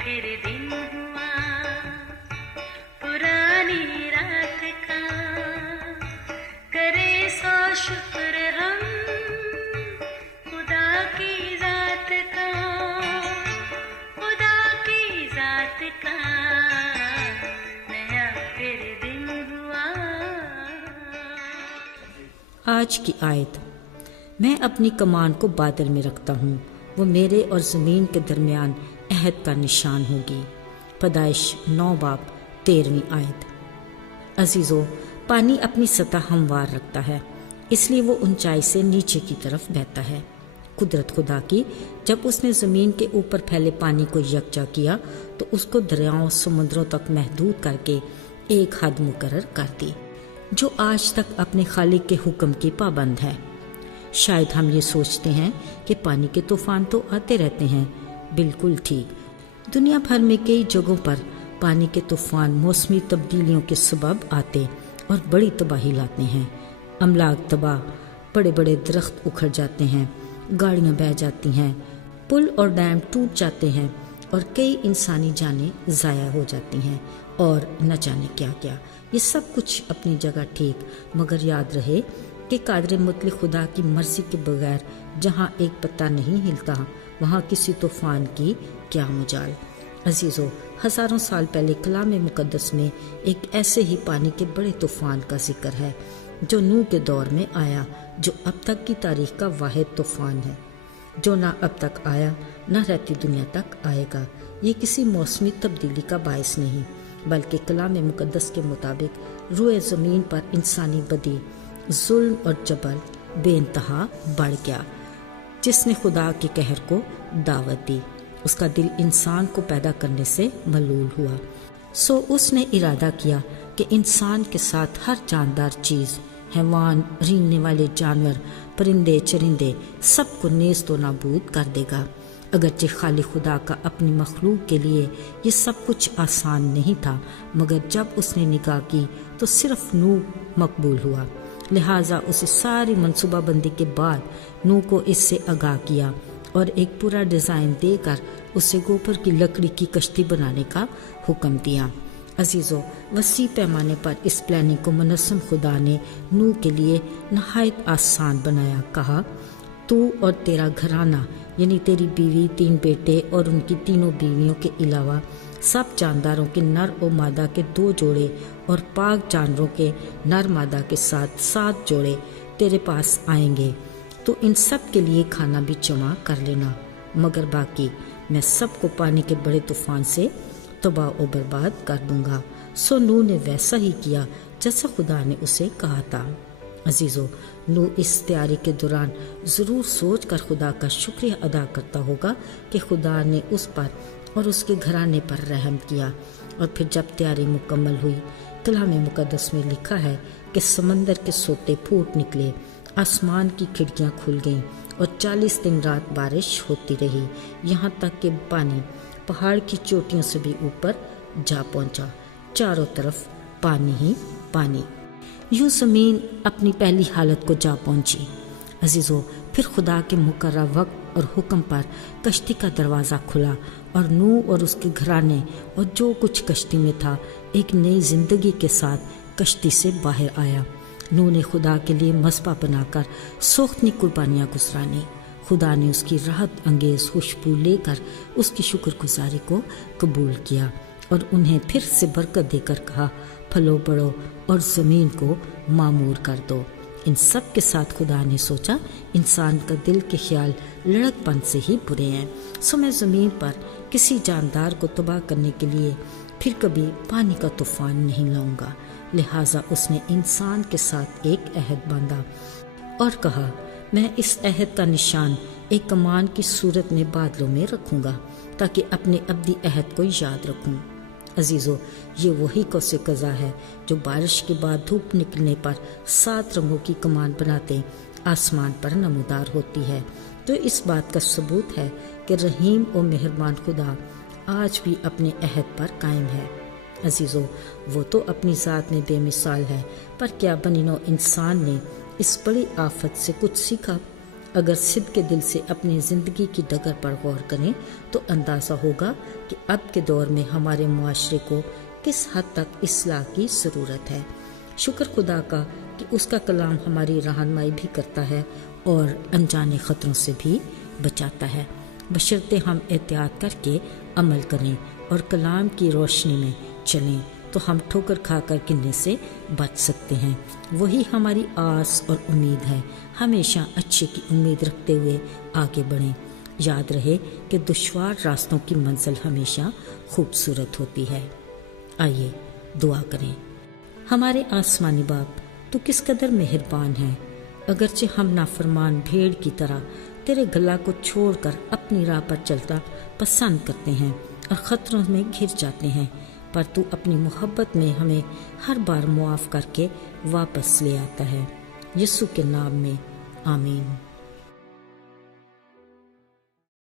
پھر دن ہوا پرانی رات کا، کرے سو شکر ہم خدا کی ذات کا، خدا کی ذات کا نیا پھر دن ہوا۔ آج کی آیت، میں اپنی کمان کو بادل میں رکھتا ہوں، وہ میرے اور زمین کے درمیان عہد کا نشان ہوگی۔ پیدائش 9 باب 13 آیت۔ عزیزو، پانی اپنی سطح ہموار رکھتا ہے، اس لیے وہ اونچائی سے نیچے کی طرف بہتا ہے۔ قدرت خدا کی، جب اس نے زمین کے اوپر پھیلے پانی کو یکجا کیا تو اس کو دریاؤں سمندروں تک محدود کر کے ایک حد مقرر کر دی، جو آج تک اپنے خالق کے حکم کی پابند ہے۔ شاید ہم یہ سوچتے ہیں کہ پانی کے طوفان تو آتے رہتے ہیں۔ بالکل ٹھیک، دنیا بھر میں کئی جگہوں پر پانی کے طوفان موسمی تبدیلیوں کے سبب آتے اور بڑی تباہی لاتے ہیں۔ املاک تباہ، بڑے بڑے درخت اکھڑ جاتے ہیں، گاڑیاں بہہ جاتی ہیں، پل اور ڈیم ٹوٹ جاتے ہیں اور کئی انسانی جانیں ضائع ہو جاتی ہیں، اور نہ جانے کیا کیا۔ یہ سب کچھ اپنی جگہ ٹھیک، مگر یاد رہے کہ قادر مطلق خدا کی مرضی کے بغیر جہاں ایک پتا نہیں ہلتا وہاں کسی طوفان کی کیا مجال۔ عزیزو، ہزاروں سال پہلے کلام مقدس میں ایک ایسے ہی پانی کے بڑے طوفان کا ذکر ہے جو نوح کے دور میں آیا، جو اب تک کی تاریخ کا واحد طوفان ہے، جو نہ اب تک آیا نہ رہتی دنیا تک آئے گا۔ یہ کسی موسمی تبدیلی کا باعث نہیں، بلکہ کلام مقدس کے مطابق روئے زمین پر انسانی بدی، ظلم اور جبر بے انتہا بڑھ گیا۔ جس نے خدا کے قہر کو دعوت دی، اس کا دل انسان کو پیدا کرنے سے ملول ہوا، سو اس نے ارادہ کیا کہ انسان کے ساتھ ہر جاندار چیز، حیوان، رینگنے والے جانور، پرندے چرندے، سب کو نیست و نابود کر دے گا۔ اگرچہ خالق خدا کا اپنی مخلوق کے لیے یہ سب کچھ آسان نہیں تھا، مگر جب اس نے نگاہ کی تو صرف نوح مقبول ہوا۔ لہٰذا اسے ساری منصوبہ بندی کے بعد نوح کو اس سے آگاہ کیا اور ایک پورا ڈیزائن دے کر اسے گوبر کی لکڑی کی کشتی بنانے کا حکم دیا۔ عزیزو، وسیع پیمانے پر اس پلاننگ کو منظم خدا نے نوح کے لیے نہایت آسان بنایا۔ کہا، تو اور تیرا گھرانہ، یعنی تیری بیوی، 3 بیٹے اور ان کی تینوں بیویوں کے علاوہ سب جانداروں کے نر و مادہ کے 2 جوڑے اور پاک جانوروں کے نر مادہ کے ساتھ 7 جوڑے تیرے پاس آئیں گے، تو ان سب کے لیے کھانا بھی جمع کر لینا، مگر باقی میں سب کو پانی کے بڑے طوفان سے تباہ و برباد کر دوں گا۔ سو نوح نے ویسا ہی کیا جیسا خدا نے اسے کہا تھا۔ عزیزو، نوح اس تیاری کے دوران ضرور سوچ کر خدا کا شکریہ ادا کرتا ہوگا کہ خدا نے اس پر اور اس کے گھرانے پر رحم کیا۔ اور پھر جب تیاری مکمل ہوئی، کلام مقدس میں لکھا ہے کہ سمندر کے سوتے پھوٹ نکلے، آسمان کی کھڑکیاں کھل گئیں اور 40 دن رات بارش ہوتی رہی، یہاں تک کہ پانی پہاڑ کی چوٹیوں سے بھی اوپر جا پہنچا، چاروں طرف پانی ہی پانی۔ یوں زمین اپنی پہلی حالت کو جا پہنچی۔ عزیزو، پھر خدا کے مقررہ وقت اور حکم پر کشتی کا دروازہ کھلا اور نوح اور اس کے گھرانے اور جو کچھ کشتی میں تھا ایک نئی زندگی کے ساتھ کشتی سے باہر آیا۔ نوح نے خدا کے لیے مذبح بنا کر سوختنی قربانیاں گزرانی۔ خدا نے اس کی راحت انگیز خوشبو لے کر اس کی شکر گزاری کو قبول کیا اور انہیں پھر سے برکت دے کر کہا، پھلو بڑھو اور زمین کو معمور کر دو۔ ان سب کے ساتھ خدا نے سوچا انسان کا دل کے خیال لڑک پن سے ہی برے ہیں، سو میں زمین پر کسی جاندار کو تباہ کرنے کے لیے پھر کبھی پانی کا طوفان نہیں لاؤں گا۔ لہٰذا اس نے انسان کے ساتھ ایک عہد باندھا اور کہا، میں اس عہد کا نشان ایک کمان کی صورت میں بادلوں میں رکھوں گا تاکہ اپنے ابدی عہد کو یاد رکھوں۔ عزیزو، یہ وہی قوس قزح ہے جو بارش کے بعد دھوپ نکلنے پر 7 رنگوں کی کمان بناتے آسمان پر نمودار ہوتی ہے، تو اس بات کا ثبوت ہے کہ رحیم و مہربان خدا آج بھی اپنے عہد پر قائم ہے۔ عزیزو، وہ تو اپنی ذات میں بے مثال ہے، پر کیا بنی نوع انسان نے اس بڑی آفت سے کچھ سیکھا؟ اگر صدق کے دل سے اپنی زندگی کی ڈگر پر غور کریں تو اندازہ ہوگا کہ اب کے دور میں ہمارے معاشرے کو کس حد تک اصلاح کی ضرورت ہے۔ شکر خدا کا کہ اس کا کلام ہماری رہنمائی بھی کرتا ہے اور انجانے خطروں سے بھی بچاتا ہے، بشرطے ہم احتیاط کر کے عمل کریں اور کلام کی روشنی میں چلیں تو ہم ٹھوکر کھا کر گرنے سے بچ سکتے ہیں۔ وہی ہماری آس اور امید ہے۔ ہمیشہ اچھے کی امید رکھتے ہوئے آگے بڑھیں۔ یاد رہے کہ دشوار راستوں کی منزل ہمیشہ خوبصورت ہوتی ہے۔ آئیے دعا کریں۔ ہمارے آسمانی باپ، تو کس قدر مہربان ہے۔ اگرچہ ہم نافرمان بھیڑ کی طرح تیرے گلا کو چھوڑ کر اپنی راہ پر چلتا پسند کرتے ہیں اور خطروں میں گر جاتے ہیں، پر تو اپنی محبت میں ہمیں ہر بار معاف کر کے واپس لے آتا ہے۔ یسوع کے نام میں آمین۔